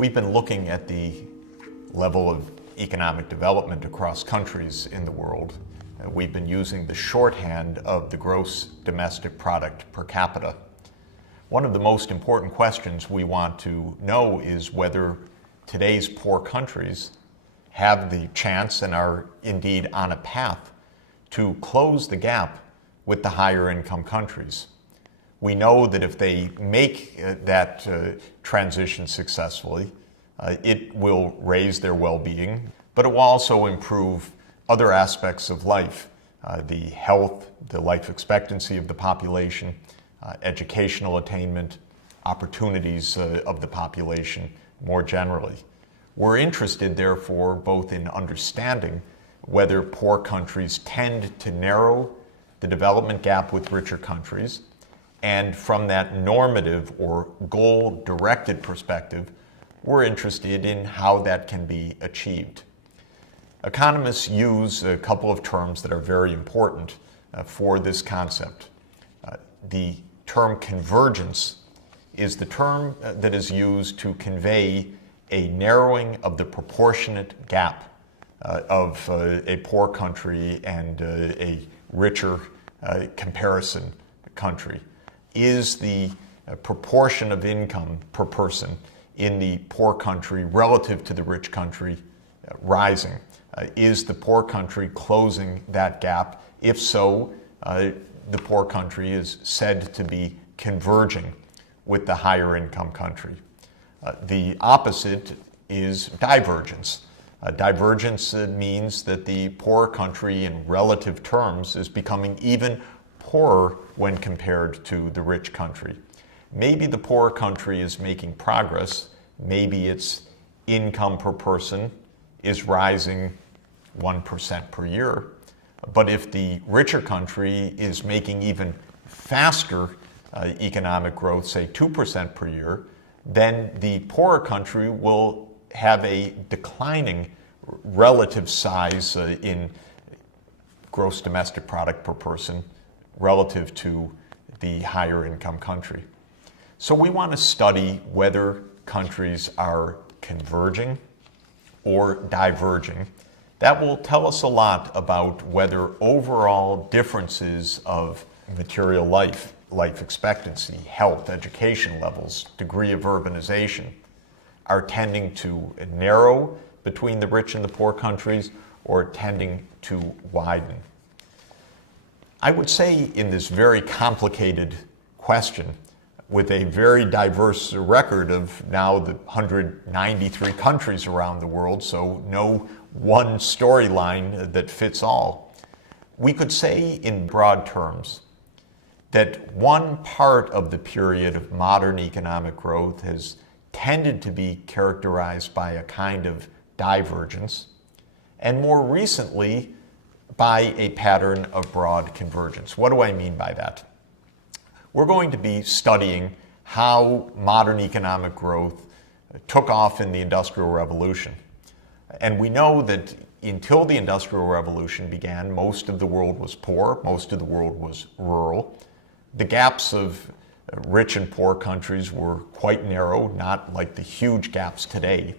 We've been looking at the level of economic development across countries in the world. We've been using the shorthand of the gross domestic product per capita. One of the most important questions we want to know is whether today's poor countries have the chance and are indeed on a path to close the gap with the higher income countries. We know that if they make that transition successfully, it will raise their well-being, but it will also improve other aspects of life, the health, the life expectancy of the population, educational attainment, opportunities of the population more generally. We're interested, therefore, both in understanding whether poor countries tend to narrow the development gap with richer countries, and from that normative or goal-directed perspective, we're interested in how that can be achieved. Economists use a couple of terms that are very important for this concept. The term convergence is the term that is used to convey a narrowing of the proportionate gap of a poor country and a richer comparison country. Is the proportion of income per person in the poor country relative to the rich country rising? Is the poor country closing that gap? If so, the poor country is said to be converging with the higher income country. The opposite is divergence. Divergence means that the poor country in relative terms is becoming even poorer when compared to the rich country. Maybe the poor country is making progress, maybe its income per person is rising 1% per year, but if the richer country is making even faster economic growth, say 2% per year, then the poorer country will have a declining relative size in gross domestic product per person relative to the higher income country. So we want to study whether countries are converging or diverging. That will tell us a lot about whether overall differences of material life, life expectancy, health, education levels, degree of urbanization are tending to narrow between the rich and the poor countries or tending to widen. I would say in this very complicated question, with a very diverse record of now the 193 countries around the world, so no one storyline that fits all, we could say in broad terms that one part of the period of modern economic growth has tended to be characterized by a kind of divergence, and more recently by a pattern of broad convergence. What do I mean by that? We're going to be studying how modern economic growth took off in the Industrial Revolution. And we know that until the Industrial Revolution began, most of the world was poor, most of the world was rural. The gaps of rich and poor countries were quite narrow, not like the huge gaps today.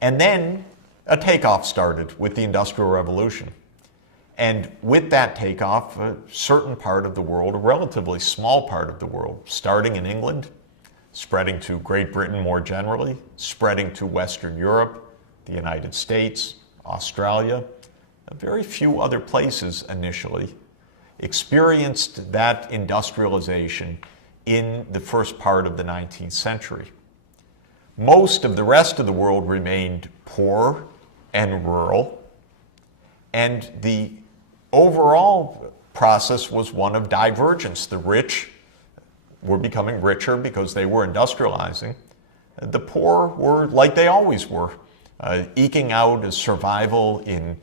And then a takeoff started with the Industrial Revolution. And with that takeoff, a certain part of the world, a relatively small part of the world, starting in England, spreading to Great Britain more generally, spreading to Western Europe, the United States, Australia, very few other places initially, experienced that industrialization in the first part of the 19th century. Most of the rest of the world remained poor and rural, and the overall process was one of divergence. The rich were becoming richer because they were industrializing. The poor were like they always were, eking out a survival in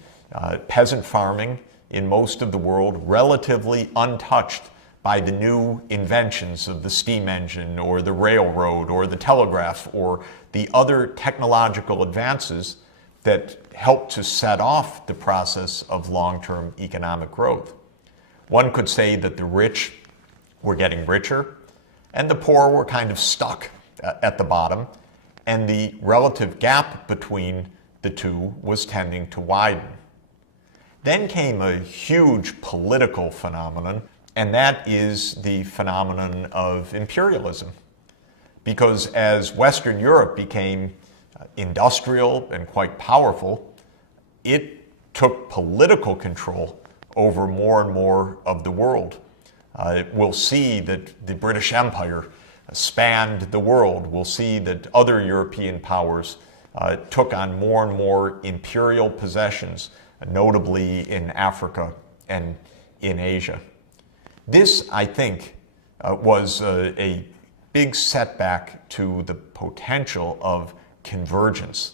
peasant farming in most of the world, relatively untouched by the new inventions of the steam engine or the railroad or the telegraph or the other technological advances that helped to set off the process of long-term economic growth. One could say that the rich were getting richer and the poor were kind of stuck at the bottom, and the relative gap between the two was tending to widen. Then came a huge political phenomenon, and that is the phenomenon of imperialism. Because as Western Europe became industrial and quite powerful, it took political control over more and more of the world. We'll see that the British Empire spanned the world. We'll see that other European powers took on more and more imperial possessions, notably in Africa and in Asia. This, I think, was a big setback to the potential of convergence.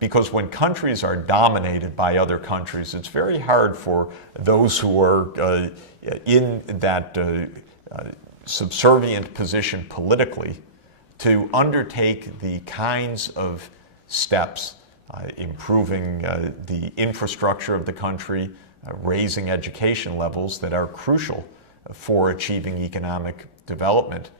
Because when countries are dominated by other countries, it's very hard for those who are in that subservient position politically to undertake the kinds of steps, improving the infrastructure of the country, raising education levels that are crucial for achieving economic development.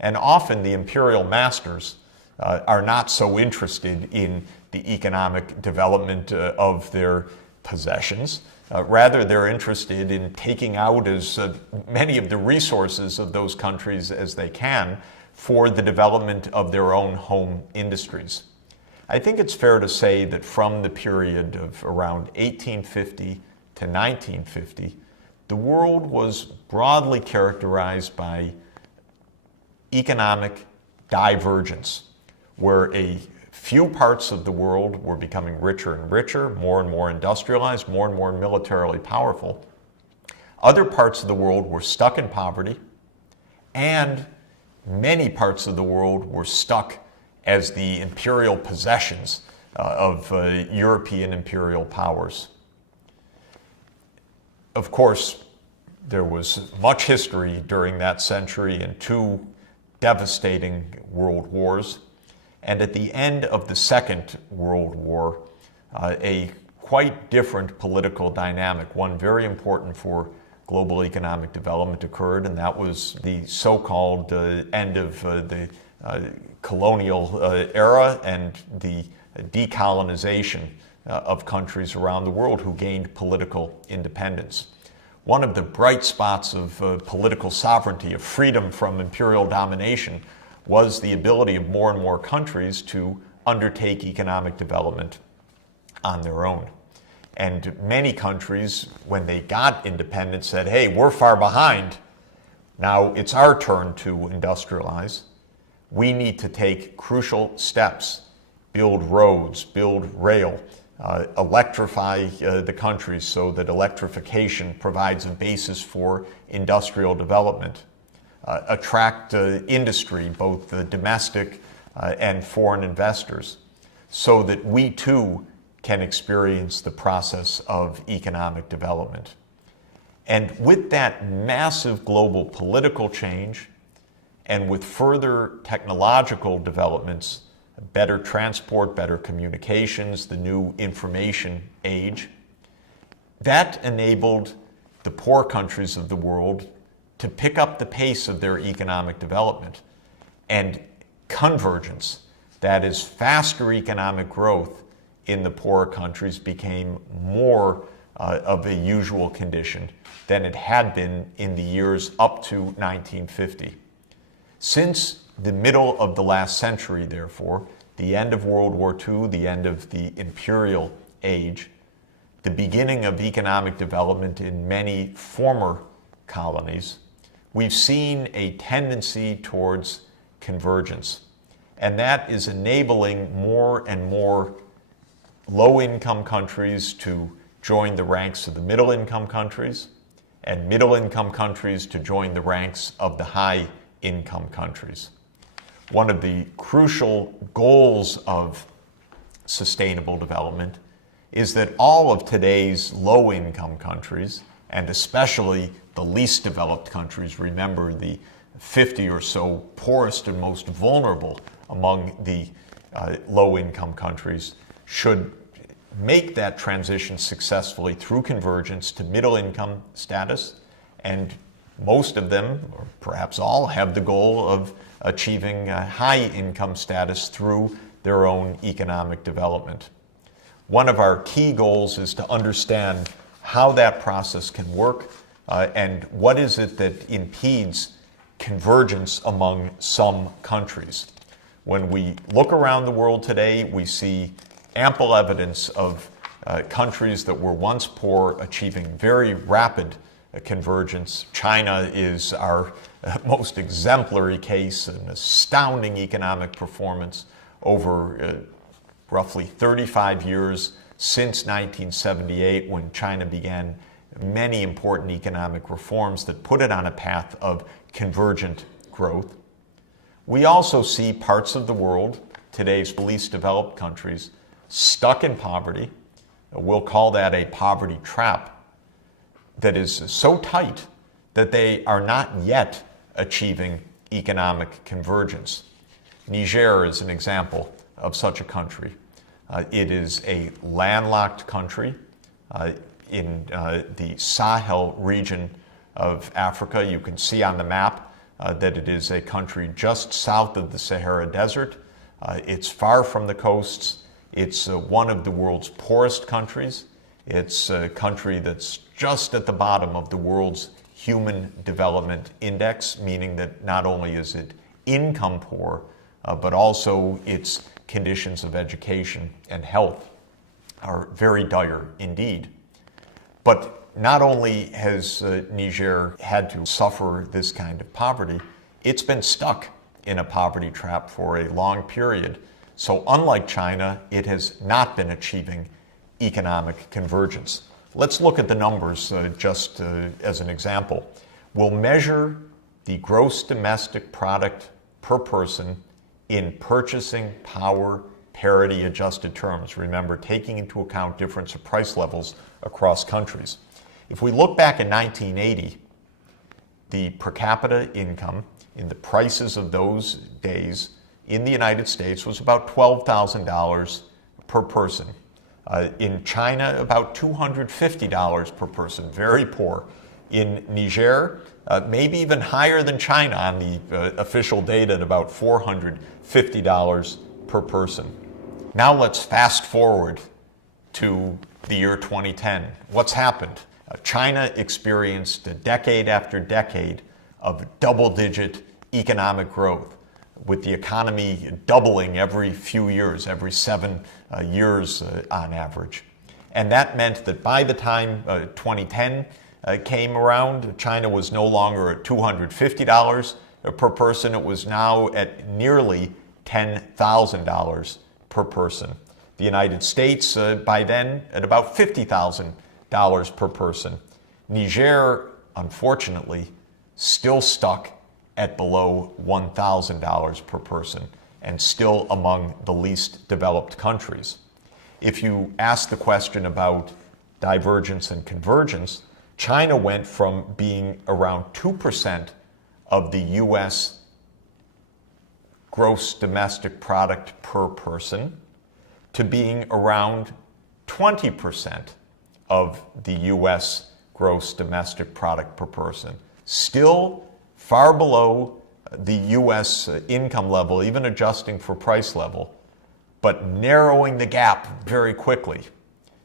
And often the imperial masters are not so interested in the economic development of their possessions. Rather, they're interested in taking out as many of the resources of those countries as they can for the development of their own home industries. I think it's fair to say that from the period of around 1850 to 1950, the world was broadly characterized by economic divergence, where a few parts of the world were becoming richer and richer, more and more industrialized, more and more militarily powerful. Other parts of the world were stuck in poverty, and many parts of the world were stuck as the imperial possessions of European imperial powers. Of course, there was much history during that century and two devastating world wars. And at the end of the Second World War, a quite different political dynamic, one very important for global economic development, occurred, and that was the so-called end of the colonial era and the decolonization of countries around the world who gained political independence. One of the bright spots of political sovereignty, of freedom from imperial domination, was the ability of more and more countries to undertake economic development on their own. And many countries, when they got independence, said, hey, we're far behind. Now it's our turn to industrialize. We need to take crucial steps, build roads, build rail, electrify the countries so that electrification provides a basis for industrial development. Attract industry, both domestic and foreign investors, so that we too can experience the process of economic development. And with that massive global political change, and with further technological developments, better transport, better communications, the new information age, that enabled the poor countries of the world to pick up the pace of their economic development. And convergence, that is faster economic growth in the poorer countries, became more of a usual condition than it had been in the years up to 1950. Since the middle of the last century, therefore, the end of World War II, the end of the imperial age, the beginning of economic development in many former colonies, we've seen a tendency towards convergence. And that is enabling more and more low-income countries to join the ranks of the middle-income countries, and middle-income countries to join the ranks of the high-income countries. One of the crucial goals of sustainable development is that all of today's low-income countries, and especially the least developed countries, remember the 50 or so poorest and most vulnerable among the low-income countries, should make that transition successfully through convergence to middle-income status. And most of them, or perhaps all, have the goal of achieving high-income status through their own economic development. One of our key goals is to understand how that process can work and what is it that impedes convergence among some countries. When we look around the world today, we see ample evidence of countries that were once poor achieving very rapid convergence. China is our most exemplary case, an astounding economic performance over roughly 35 years since 1978, when China began many important economic reforms that put it on a path of convergent growth. We also see parts of the world, today's least developed countries, stuck in poverty. We'll call that a poverty trap that is so tight that they are not yet achieving economic convergence. Niger is an example of such a country. It is a landlocked country in the Sahel region of Africa. You can see on the map that it is a country just south of the Sahara Desert. It's far from the coasts. It's one of the world's poorest countries. It's a country that's just at the bottom of the world's Human Development Index, meaning that not only is it income poor, but also its conditions of education and health are very dire indeed. But not only has Niger had to suffer this kind of poverty, it's been stuck in a poverty trap for a long period. So unlike China, it has not been achieving economic convergence. Let's look at the numbers just as an example. We'll measure the gross domestic product per person in purchasing power parity adjusted terms. Remember, taking into account difference of price levels across countries. If we look back in 1980, the per capita income in the prices of those days in the United States was about $12,000 per person. In China, about $250 per person, very poor. In Niger, maybe even higher than China on the official data at about $450 per person. Now let's fast forward to the year 2010. What's happened? China experienced decade after decade of double-digit economic growth, with the economy doubling every few years, every 7 years on average. And that meant that by the time 2010 came around, China was no longer at $250 per person. It was now at nearly $10,000 per person. The United States, by then, at about $50,000 per person. Niger, unfortunately, still stuck at below $1,000 per person and still among the least developed countries. If you ask the question about divergence and convergence, China went from being around 2% of the U.S. gross domestic product per person to being around 20% of the U.S. gross domestic product per person. Still far below the U.S. income level, even adjusting for price level, but narrowing the gap very quickly.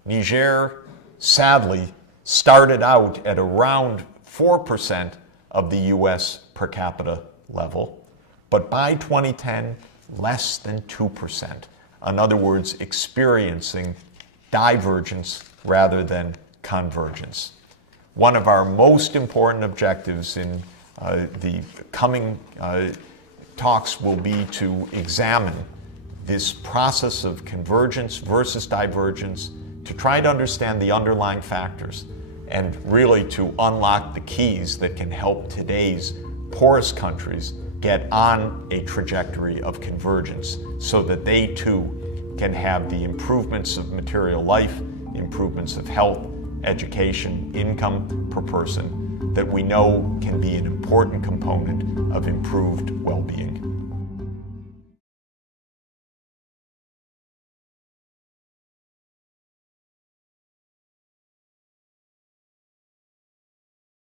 Niger, sadly, started out at around 4% of the U.S. per capita level, but by 2010, less than 2%. In other words, experiencing divergence rather than convergence. One of our most important objectives in the coming talks will be to examine this process of convergence versus divergence, to try to understand the underlying factors and really to unlock the keys that can help today's poorest countries get on a trajectory of convergence so that they too can have the improvements of material life, improvements of health, education, income per person that we know can be an important component of improved well-being.